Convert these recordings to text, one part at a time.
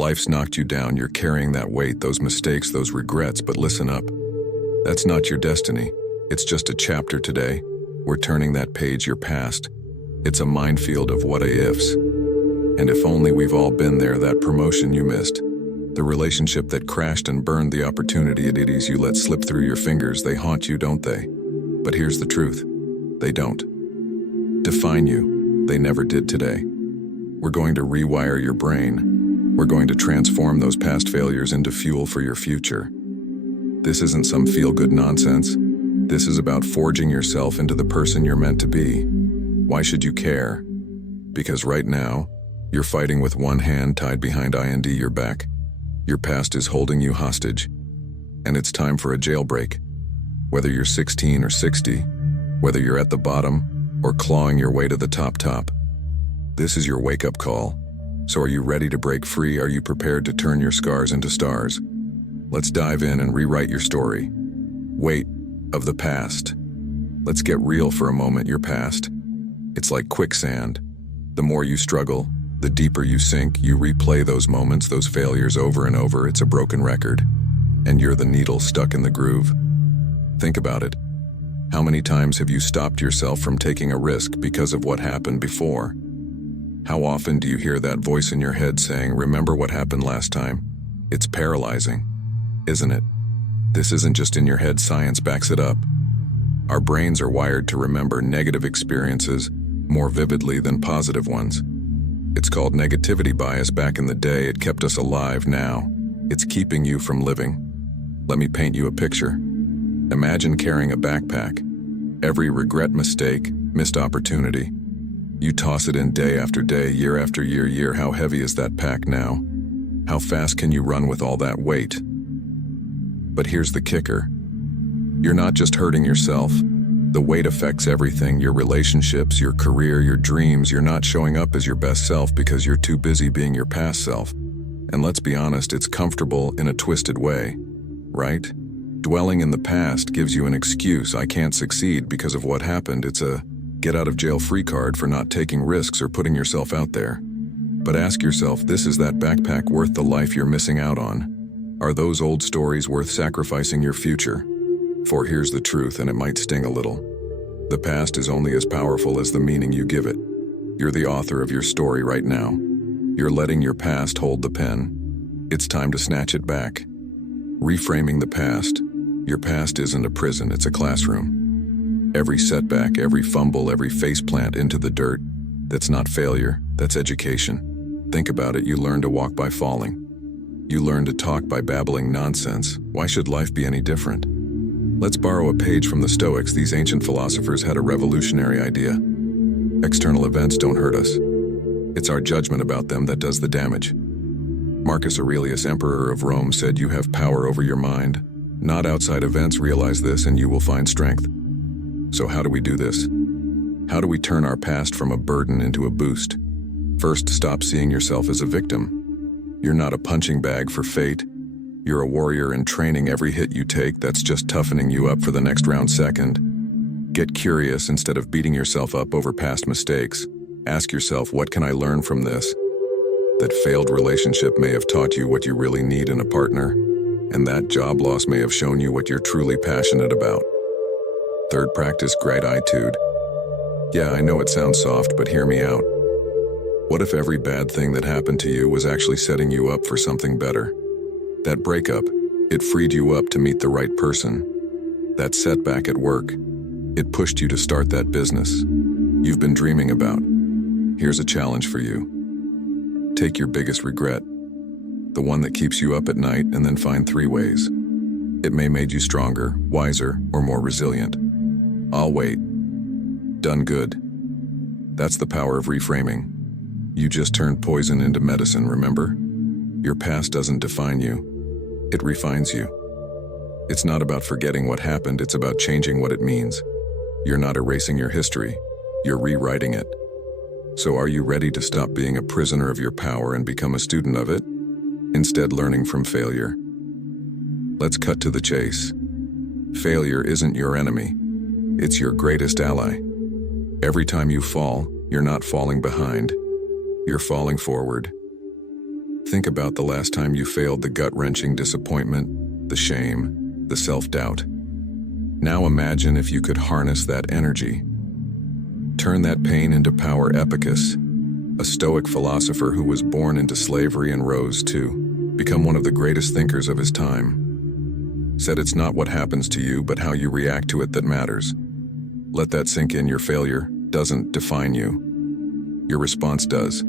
Life's knocked you down, you're carrying that weight, those mistakes, those regrets, but listen up. That's not your destiny. It's just a chapter today. We're turning that page, your past. It's a minefield of what-ifs. And if only we've all been there, that promotion you missed. The relationship that crashed and burned, the opportunity at Eddies you let slip through your fingers. They haunt you, don't they? But here's the truth. They don't define you. They never did today. We're going to rewire your brain. We're going to transform those past failures into fuel for your future. This isn't some feel-good nonsense. This is about forging yourself into the person you're meant to be. Why should you care? Because right now, you're fighting with one hand tied behind your back. Your past is holding you hostage, and it's time for a jailbreak. Whether you're 16 or 60, whether you're at the bottom or clawing your way to the top, this is your wake-up call. So are you ready to break free? Are you prepared to turn your scars into stars? Let's dive in and rewrite your story. Weight of the past. Let's get real for a moment. Your past. It's like quicksand. The more you struggle, the deeper you sink. You replay those moments, those failures over and over. It's a broken record, and you're the needle stuck in the groove. Think about it. How many times have you stopped yourself from taking a risk because of what happened before? How often do you hear that voice in your head saying, "Remember what happened last time"? It's paralyzing, isn't it? This isn't just in your head, science backs it up. Our brains are wired to remember negative experiences more vividly than positive ones. It's called negativity bias. Back in the day, it kept us alive. Now, it's keeping you from living. Let me paint you a picture. Imagine carrying a backpack. Every regret, mistake, missed opportunity. You toss it in day after day, year after year. How heavy is that pack now? How fast can you run with all that weight? But here's the kicker. You're not just hurting yourself. The weight affects everything, your relationships, your career, your dreams. You're not showing up as your best self because you're too busy being your past self. And let's be honest, it's comfortable in a twisted way, right? Dwelling in the past gives you an excuse. I can't succeed because of what happened. It's a get-out-of-jail-free card for not taking risks or putting yourself out there. But ask yourself, is that backpack worth the life you're missing out on? Are those old stories worth sacrificing your future? For here's the truth, and it might sting a little. The past is only as powerful as the meaning you give it. You're the author of your story right now. You're letting your past hold the pen. It's time to snatch it back. Reframing the past. Your past isn't a prison, it's a classroom. Every setback, every fumble, every faceplant into the dirt, that's not failure, that's education. Think about it, you learn to walk by falling. You learn to talk by babbling nonsense. Why should life be any different? Let's borrow a page from the Stoics. These ancient philosophers had a revolutionary idea. External events don't hurt us. It's our judgment about them that does the damage. Marcus Aurelius, emperor of Rome, said, "You have power over your mind. Not outside events. Realize this and you will find strength." So how do we do this? How do we turn our past from a burden into a boost? First, stop seeing yourself as a victim. You're not a punching bag for fate. You're a warrior in training. Every hit you take, that's just toughening you up for the next round. Second, get curious instead of beating yourself up over past mistakes. Ask yourself, what can I learn from this? That failed relationship may have taught you what you really need in a partner, and that job loss may have shown you what you're truly passionate about. Third, practice gratitude. Yeah, I know it sounds soft, but hear me out. What if every bad thing that happened to you was actually setting you up for something better? That breakup, it freed you up to meet the right person. That setback at work, it pushed you to start that business you've been dreaming about. Here's a challenge for you. Take your biggest regret, the one that keeps you up at night, and then find 3 ways. It may made you stronger, wiser, or more resilient. I'll wait. Done good. That's the power of reframing. You just turned poison into medicine, remember? Your past doesn't define you. It refines you. It's not about forgetting what happened, it's about changing what it means. You're not erasing your history, you're rewriting it. So are you ready to stop being a prisoner of your power and become a student of it? Instead, learning from failure. Let's cut to the chase. Failure isn't your enemy. It's your greatest ally. Every time you fall, you're not falling behind. You're falling forward. Think about the last time you failed, the gut-wrenching disappointment, the shame, the self-doubt. Now imagine if you could harness that energy. Turn that pain into power. Epicus, a Stoic philosopher who was born into slavery and rose to become one of the greatest thinkers of his time, said it's not what happens to you, but how you react to it that matters. Let that sink in. Your failure doesn't define you. Your response does.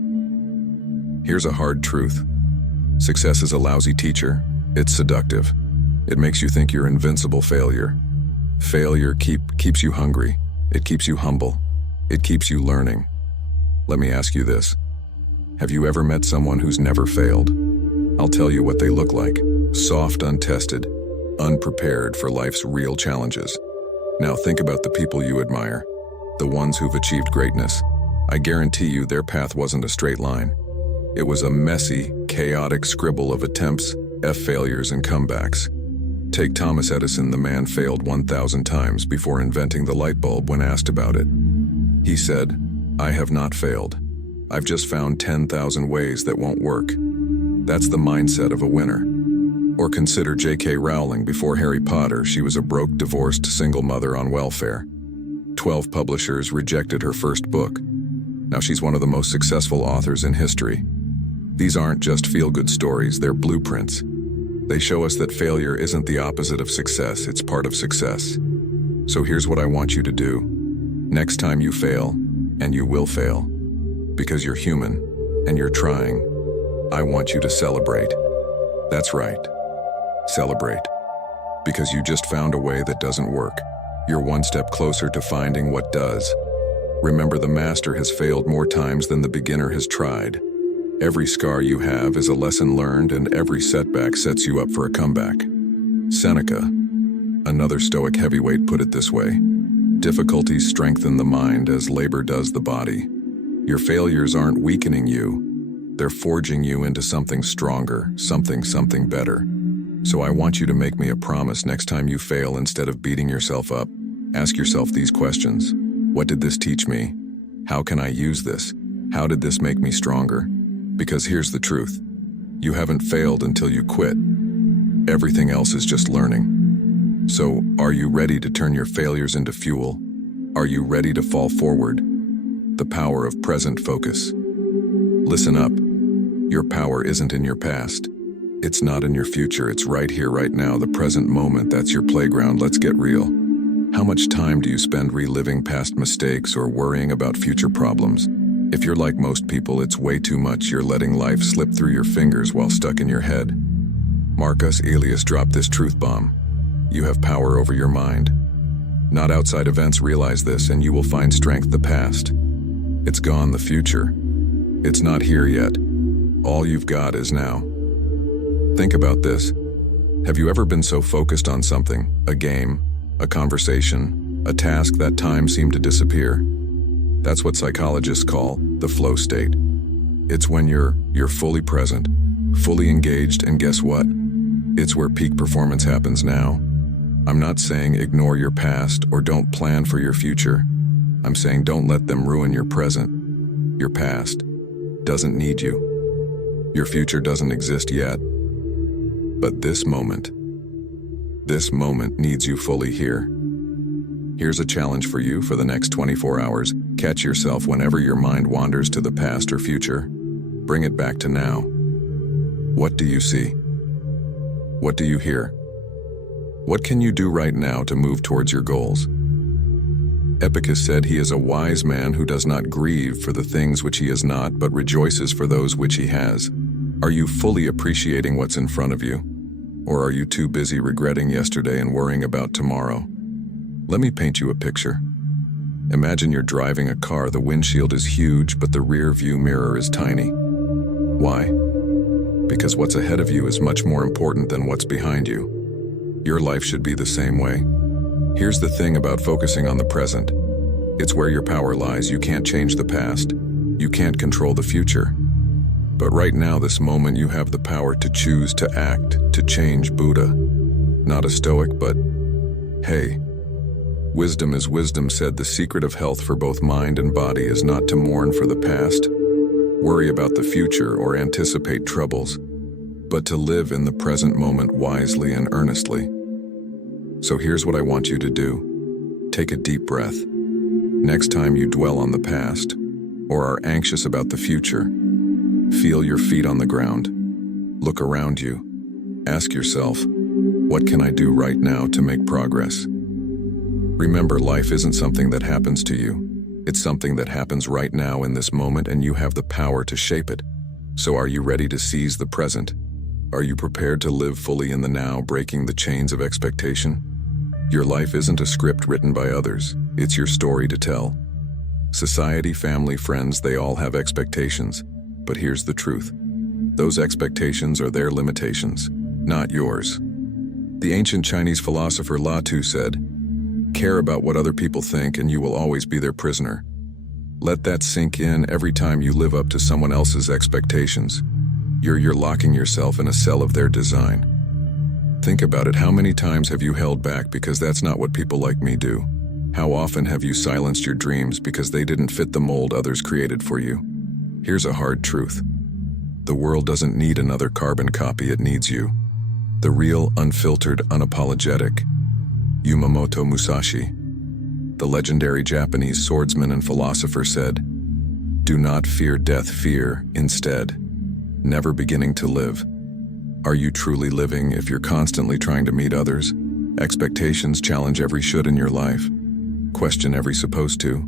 Here's a hard truth. Success is a lousy teacher. It's seductive. It makes you think you're invincible. Failure keeps you hungry. It keeps you humble. It keeps you learning. Let me ask you this. Have you ever met someone who's never failed? I'll tell you what they look like. Soft, untested, unprepared for life's real challenges. Now think about the people you admire, the ones who've achieved greatness. I guarantee you their path wasn't a straight line. It was a messy, chaotic scribble of attempts, failures, and comebacks. Take Thomas Edison. The man failed 1,000 times before inventing the light bulb. When asked about it, he said, "I have not failed. I've just found 10,000 ways that won't work." That's the mindset of a winner. Or consider J.K. Rowling. Before Harry Potter, she was a broke, divorced, single mother on welfare. 12 publishers rejected her first book. Now she's one of the most successful authors in history. These aren't just feel-good stories, they're blueprints. They show us that failure isn't the opposite of success, it's part of success. So here's what I want you to do. Next time you fail, and you will fail, because you're human and you're trying, I want you to celebrate. That's right. Celebrate. Because you just found a way that doesn't work. You're one step closer to finding what does. Remember, the master has failed more times than the beginner has tried. Every scar you have is a lesson learned, and every setback sets you up for a comeback. Seneca, another Stoic heavyweight, put it this way: difficulties strengthen the mind as labor does the body. Your failures aren't weakening you. They're forging you into something stronger, something better. So I want you to make me a promise. Next time you fail, instead of beating yourself up, ask yourself these questions. What did this teach me? How can I use this? How did this make me stronger? Because here's the truth. You haven't failed until you quit. Everything else is just learning. So, are you ready to turn your failures into fuel? Are you ready to fall forward? The power of present focus. Listen up. Your power isn't in your past. It's not in your future. It's right here, right now, the present moment. That's your playground. Let's get real. How much time do you spend reliving past mistakes or worrying about future problems? If you're like most people, it's way too much. You're letting life slip through your fingers while stuck in your head. Marcus Aurelius dropped this truth bomb. You have power over your mind. Not outside events. Realize this, and you will find strength. The past, it's gone. The future, it's not here yet. All you've got is now. Think about this. Have you ever been so focused on something, a game, a conversation, a task, that time seemed to disappear? That's what psychologists call the flow state. It's when you're fully present, fully engaged, and guess what? It's where peak performance happens now. I'm not saying ignore your past or don't plan for your future. I'm saying don't let them ruin your present. Your past doesn't need you. Your future doesn't exist yet. But this moment needs you fully here. Here's a challenge for you for the next 24 hours. Catch yourself whenever your mind wanders to the past or future. Bring it back to now. What do you see? What do you hear? What can you do right now to move towards your goals? Epicus said he is a wise man who does not grieve for the things which he has not, but rejoices for those which he has. Are you fully appreciating what's in front of you? Or are you too busy regretting yesterday and worrying about tomorrow? Let me paint you a picture. Imagine you're driving a car. The windshield is huge, but the rear view mirror is tiny. Why? Because what's ahead of you is much more important than what's behind you. Your life should be the same way. Here's the thing about focusing on the present. It's where your power lies. You can't change the past. You can't control the future. But right now, this moment, you have the power to choose to act, to change. Buddha, not a Stoic, but hey, wisdom is wisdom, said the secret of health for both mind and body is not to mourn for the past, worry about the future, or anticipate troubles, but to live in the present moment wisely and earnestly. So here's what I want you to do. Take a deep breath. Next time you dwell on the past or are anxious about the future, feel your feet on the ground. Look around you. Ask yourself, what can I do right now to make progress? Remember, life isn't something that happens to you. It's something that happens right now in this moment, and you have the power to shape it. So are you ready to seize the present? Are you prepared to live fully in the now, breaking the chains of expectation? Your life isn't a script written by others. It's your story to tell. Society, family, friends, they all have expectations. But here's the truth. Those expectations are their limitations, not yours. The ancient Chinese philosopher Lao Tzu said, "Care about what other people think and you will always be their prisoner." Let that sink in. Every time you live up to someone else's expectations, you're locking yourself in a cell of their design. Think about it. How many times have you held back because that's not what people like me do? How often have you silenced your dreams because they didn't fit the mold others created for you? Here's a hard truth. The world doesn't need another carbon copy, it needs you. The real, unfiltered, unapologetic. Yamamoto Musashi, the legendary Japanese swordsman and philosopher, said, "Do not fear death, fear, instead, never beginning to live." Are you truly living if you're constantly trying to meet others? Expectations challenge every should in your life. Question every supposed to.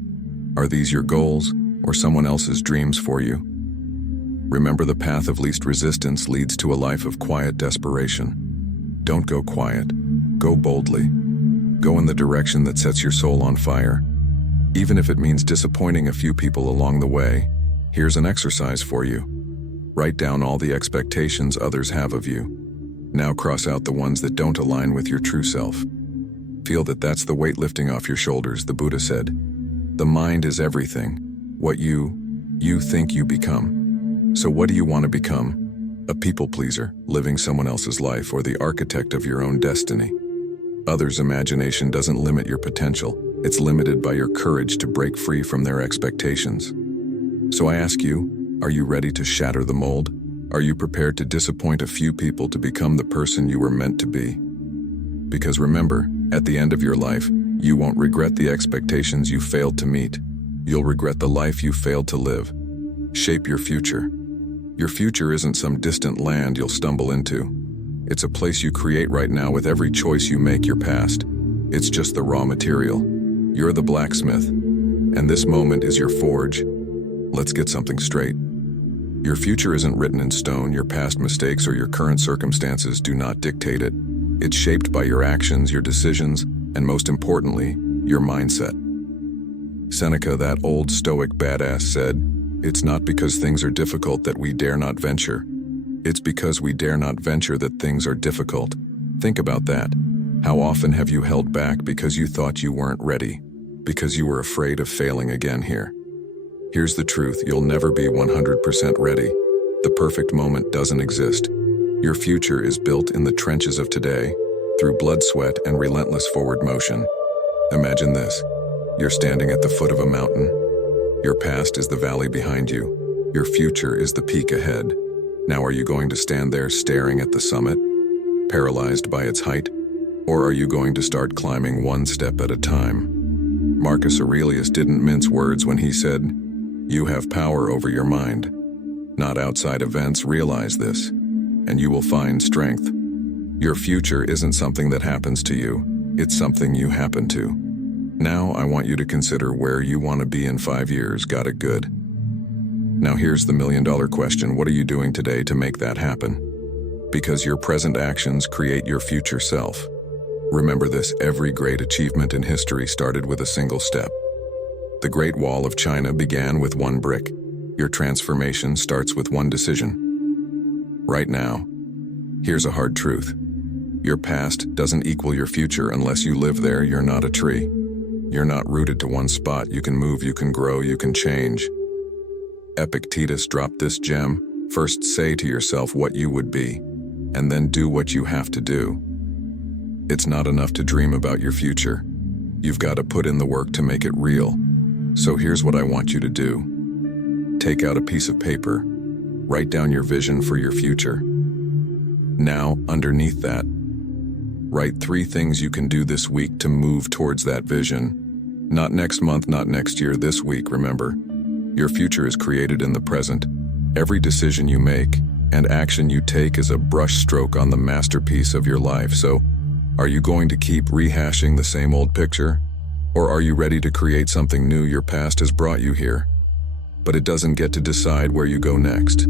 Are these your goals or someone else's dreams for you? Remember, the path of least resistance leads to a life of quiet desperation. Don't go quiet. Go boldly. Go in the direction that sets your soul on fire. Even if it means disappointing a few people along the way, here's an exercise for you. Write down all the expectations others have of you. Now cross out the ones that don't align with your true self. Feel that that's the weight lifting off your shoulders. The Buddha said, "The mind is everything. What you think you become." So what do you want to become? A people pleaser, living someone else's life, or the architect of your own destiny? Others' imagination doesn't limit your potential. It's limited by your courage to break free from their expectations. So I ask you, are you ready to shatter the mold? Are you prepared to disappoint a few people to become the person you were meant to be? Because remember, at the end of your life, you won't regret the expectations you failed to meet. You'll regret the life you failed to live. Shape your future. Your future isn't some distant land you'll stumble into. It's a place you create right now with every choice you make. Your past, it's just the raw material. You're the blacksmith, and this moment is your forge. Let's get something straight. Your future isn't written in stone. Your past mistakes or your current circumstances do not dictate it. It's shaped by your actions, your decisions, and most importantly, your mindset. Seneca, that old stoic badass, said, "It's not because things are difficult that we dare not venture. It's because we dare not venture that things are difficult." Think about that. How often have you held back because you thought you weren't ready? Because you were afraid of failing again here? Here's the truth, you'll never be 100% ready. The perfect moment doesn't exist. Your future is built in the trenches of today, through blood, sweat, and relentless forward motion. Imagine this. You're standing at the foot of a mountain. Your past is the valley behind you. Your future is the peak ahead. Now, are you going to stand there staring at the summit, paralyzed by its height? Or are you going to start climbing one step at a time? Marcus Aurelius didn't mince words when he said, "You have power over your mind, not outside events." Realize this, and you will find strength. Your future isn't something that happens to you. It's something you happen to. Now, I want you to consider where you want to be in 5 years. Got it? Good. Now here's the million-dollar question. What are you doing today to make that happen? Because your present actions create your future self. Remember this, every great achievement in history started with a single step. The Great Wall of China began with one brick. Your transformation starts with one decision. Right now, here's a hard truth. Your past doesn't equal your future unless you live there. You're not a tree. You're not rooted to one spot. You can move, you can grow, you can change. Epictetus dropped this gem. First say to yourself what you would be, and then do what you have to do. It's not enough to dream about your future. You've got to put in the work to make it real. So here's what I want you to do. take out a piece of paper. Write down your vision for your future. Now, underneath that, write 3 things you can do this week to move towards that vision. Not next month, not next year, this week, remember. Your future is created in the present. Every decision you make and action you take is a brushstroke on the masterpiece of your life. So, are you going to keep rehashing the same old picture? Or are you ready to create something new? Your past has brought you here, but it doesn't get to decide where you go next.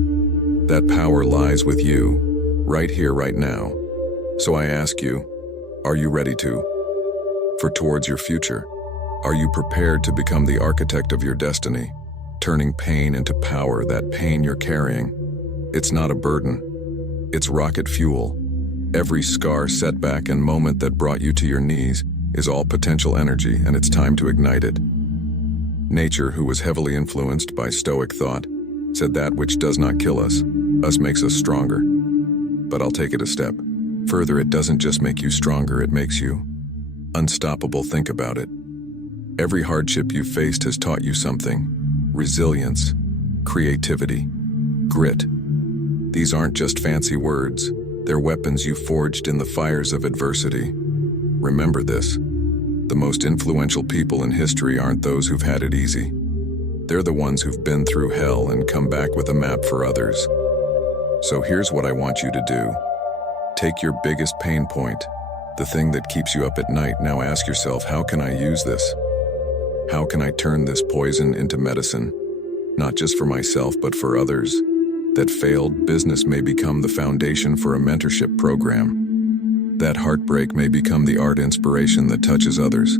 That power lies with you, right here, right now. So I ask you, are you ready for towards your future? Are you prepared to become the architect of your destiny, turning pain into power? That pain you're carrying, it's not a burden, it's rocket fuel. Every scar, setback, and moment that brought you to your knees is all potential energy, and it's time to ignite it. Nature, who was heavily influenced by Stoic thought, said that which does not kill us makes us stronger. But I'll take it a step further. It doesn't just make you stronger, it makes you unstoppable. Think about it. Every hardship you've faced has taught you something. Resilience, creativity, grit. These aren't just fancy words. They're weapons you forged in the fires of adversity. Remember this. The most influential people in history aren't those who've had it easy. They're the ones who've been through hell and come back with a map for others. So here's what I want you to do. Take your biggest pain point, the thing that keeps you up at night. Now ask yourself, how can I use this? How can I turn this poison into medicine? Not just for myself, but for others. That failed business may become the foundation for a mentorship program. That heartbreak may become the art inspiration that touches others.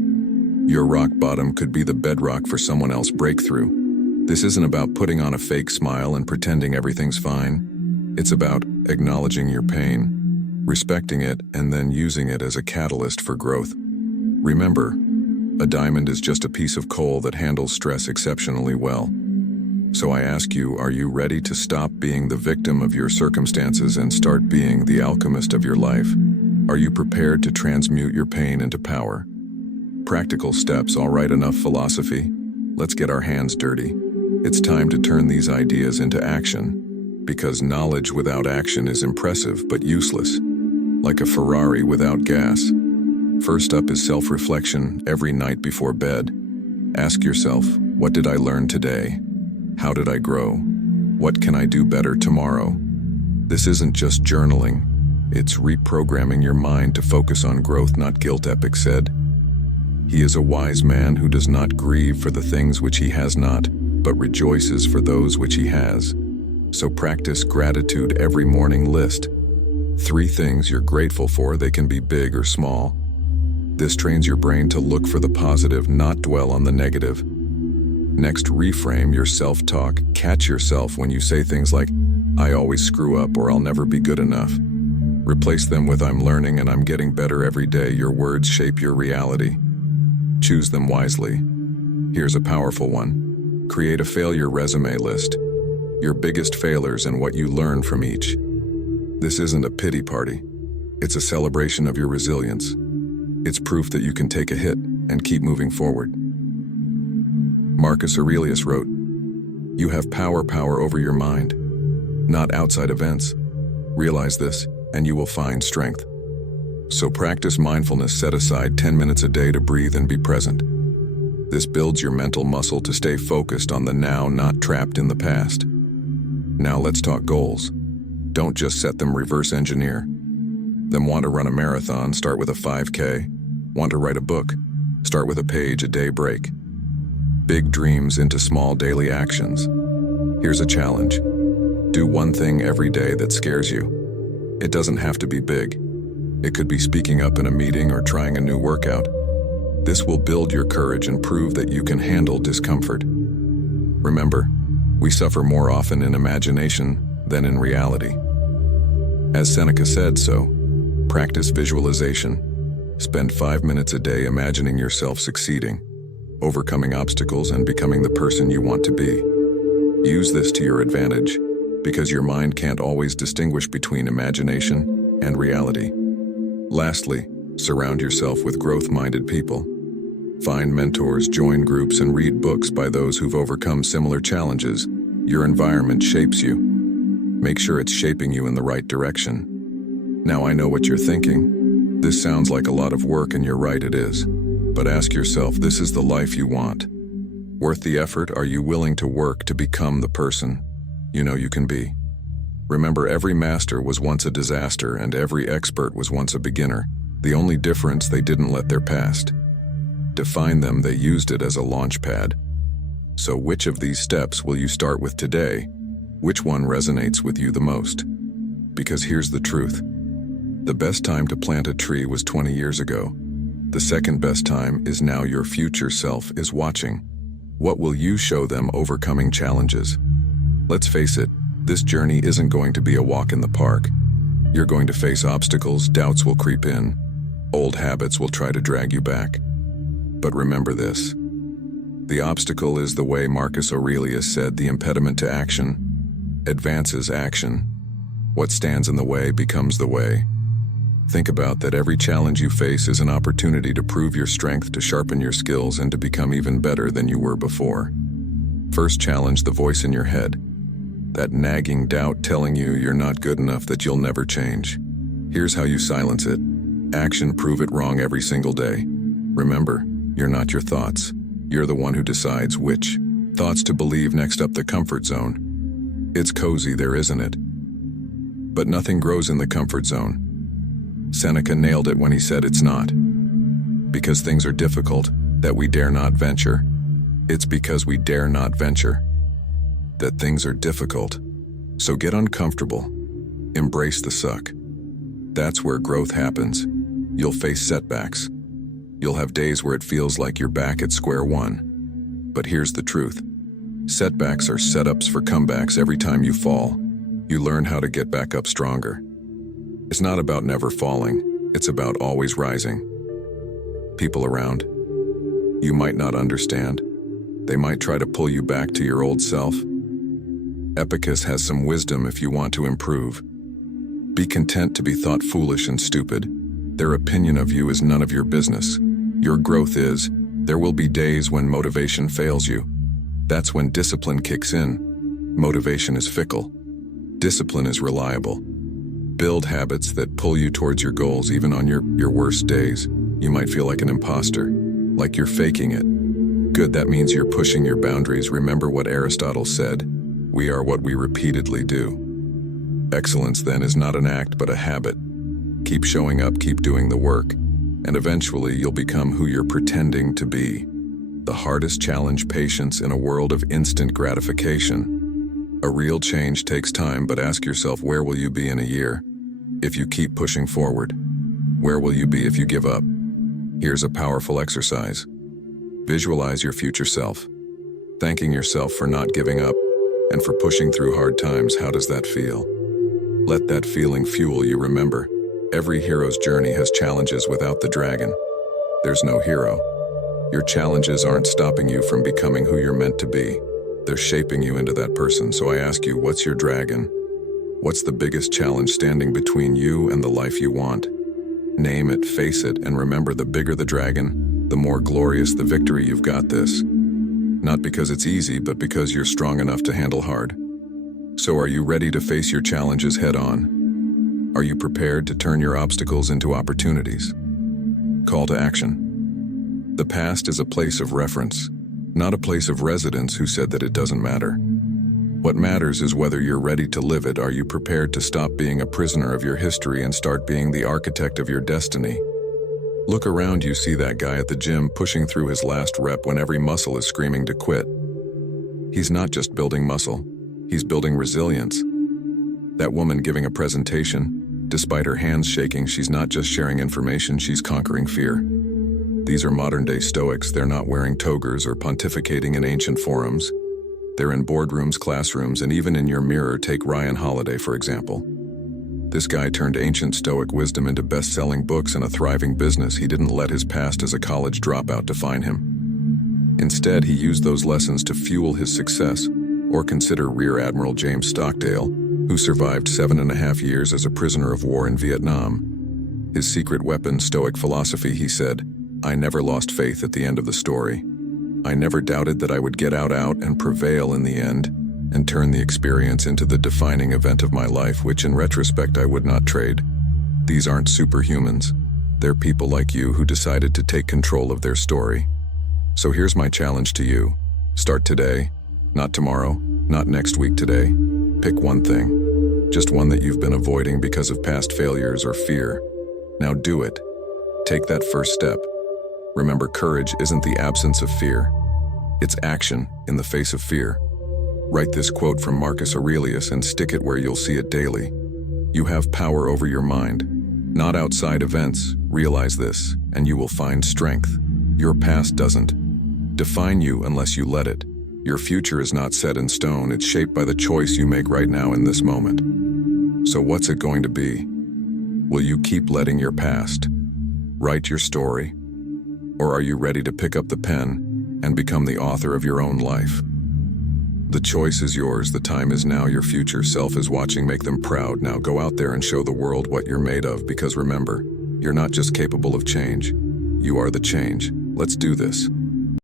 Your rock bottom could be the bedrock for someone else's breakthrough. This isn't about putting on a fake smile and pretending everything's fine. It's about acknowledging your pain, respecting it, and then using it as a catalyst for growth. Remember, a diamond is just a piece of coal that handles stress exceptionally well. So I ask you, are you ready to stop being the victim of your circumstances and start being the alchemist of your life? Are you prepared to transmute your pain into power? Practical steps, all right, enough philosophy. Let's get our hands dirty. It's time to turn these ideas into action, because knowledge without action is impressive but useless, like a Ferrari without gas. First up is self-reflection. Every night before bed, ask yourself, what did I learn today? How did I grow? What can I do better tomorrow? This isn't just journaling, it's reprogramming your mind to focus on growth, not guilt. Epic said, "He is a wise man who does not grieve for the things which he has not, but rejoices for those which he has." So practice gratitude every morning. List 3 things you're grateful for. They can be big or small. This trains your brain to look for the positive, not dwell on the negative. Next, reframe your self-talk. Catch yourself when you say things like, "I always screw up," or "I'll never be good enough." Replace them with, "I'm learning and I'm getting better every day." Your words shape your reality. Choose them wisely. Here's a powerful one. Create a failure resume list. Your biggest failures and what you learned from each. This isn't a pity party. It's a celebration of your resilience. It's proof that you can take a hit and keep moving forward. Marcus Aurelius wrote, "You have power over your mind, not outside events. Realize this, and you will find strength." So practice mindfulness. Set aside 10 minutes a day to breathe and be present. This builds your mental muscle to stay focused on the now, not trapped in the past. Now let's talk goals. Don't just set them, reverse engineer them. Want to run a marathon? Start with a 5K. Want to write a book? Start with a page a day. Break big dreams into small daily actions. Here's a challenge. Do one thing every day that scares you. It doesn't have to be big. It could be speaking up in a meeting or trying a new workout. This will build your courage and prove that you can handle discomfort. Remember, we suffer more often in imagination than in reality. As Seneca said, so practice visualization. Spend 5 minutes a day imagining yourself succeeding, overcoming obstacles, and becoming the person you want to be. Use this to your advantage, because your mind can't always distinguish between imagination and reality. Lastly, surround yourself with growth-minded people. Find mentors, join groups, and read books by those who've overcome similar challenges. Your environment shapes you. Make sure it's shaping you in the right direction. Now I know what you're thinking. This sounds like a lot of work, and you're right, it is. But ask yourself, this is the life you want? Worth the effort? Are you willing to work to become the person you know you can be? Remember, every master was once a disaster, and every expert was once a beginner. The only difference, they didn't let their past define them, they used it as a launch pad. So which of these steps will you start with today? Which one resonates with you the most? Because here's the truth. The best time to plant a tree was 20 years ago. The second best time is now. Your future self is watching. What will you show them overcoming challenges? Let's face it, this journey isn't going to be a walk in the park. You're going to face obstacles, doubts will creep in, old habits will try to drag you back. But remember this. The obstacle is the way. Marcus Aurelius said, the impediment to action advances action. What stands in the way becomes the way. Think about that. Every challenge you face is an opportunity to prove your strength, to sharpen your skills, and to become even better than you were before. First, challenge the voice in your head. That nagging doubt telling you you're not good enough, that you'll never change. Here's how you silence it. Action. Prove it wrong every single day. Remember, you're not your thoughts. You're the one who decides which thoughts to believe. Next up, the comfort zone. It's cozy there, isn't it? But nothing grows in the comfort zone. Seneca nailed it when he said it's not because things are difficult that we dare not venture. It's because we dare not venture that things are difficult. So get uncomfortable. Embrace the suck. That's where growth happens. You'll face setbacks. You'll have days where it feels like you're back at square one. But here's the truth. Setbacks are setups for comebacks. Every time you fall, you learn how to get back up stronger. It's not about never falling. It's about always rising. People around you might not understand. They might try to pull you back to your old self. Epicus has some wisdom if you want to improve. Be content to be thought foolish and stupid. Their opinion of you is none of your business. Your growth is. There will be days when motivation fails you. That's when discipline kicks in. Motivation is fickle. Discipline is reliable. Build habits that pull you towards your goals even on your worst days. You might feel like an imposter, like you're faking it. Good, that means you're pushing your boundaries. Remember what Aristotle said. We are what we repeatedly do. Excellence then is not an act but a habit. Keep showing up, keep doing the work, and eventually you'll become who you're pretending to be. The hardest challenge: patience in a world of instant gratification. A real change takes time, but ask yourself, where will you be in a year if you keep pushing forward? Where will you be if you give up? Here's a powerful exercise. Visualize your future self, thanking yourself for not giving up and for pushing through hard times. How does that feel? Let that feeling fuel you. Remember, every hero's journey has challenges. Without the dragon, there's no hero. Your challenges aren't stopping you from becoming who you're meant to be. They're shaping you into that person. So I ask you, what's your dragon? What's the biggest challenge standing between you and the life you want? Name it, face it, and remember, the bigger the dragon, the more glorious the victory. You've got this. Not because it's easy, but because you're strong enough to handle hard. So are you ready to face your challenges head on? Are you prepared to turn your obstacles into opportunities? Call to action. The past is a place of reference, not a place of residence. Who said that it doesn't matter? What matters is whether you're ready to live it. Are you prepared to stop being a prisoner of your history and start being the architect of your destiny? Look around you, see that guy at the gym pushing through his last rep when every muscle is screaming to quit. He's not just building muscle, he's building resilience. That woman giving a presentation, despite her hands shaking, she's not just sharing information, she's conquering fear. These are modern-day Stoics. They're not wearing togas or pontificating in ancient forums. They're in boardrooms, classrooms, and even in your mirror. Take Ryan Holiday, for example. This guy turned ancient Stoic wisdom into best-selling books and a thriving business. He didn't let his past as a college dropout define him. Instead, he used those lessons to fuel his success. Or consider Rear Admiral James Stockdale, who survived 7.5 years as a prisoner of war in Vietnam. His secret weapon, Stoic philosophy, he said, "I never lost faith at the end of the story. I never doubted that I would get out and prevail in the end, and turn the experience into the defining event of my life, which in retrospect I would not trade. These aren't superhumans. They're people like you who decided to take control of their story. So here's my challenge to you. Start today, not tomorrow, not next week, today. Pick one thing, just one that you've been avoiding because of past failures or fear. Now do it. Take that first step. Remember, courage isn't the absence of fear. It's action in the face of fear. Write this quote from Marcus Aurelius and stick it where you'll see it daily. You have power over your mind, not outside events. Realize this, and you will find strength. Your past doesn't define you unless you let it. Your future is not set in stone. It's shaped by the choice you make right now in this moment. So what's it going to be? Will you keep letting your past write your story? Or are you ready to pick up the pen and become the author of your own life? The choice is yours. The time is now. Your future self is watching. Make them proud. Now go out there and show the world what you're made of, because remember, you're not just capable of change. You are the change. Let's do this.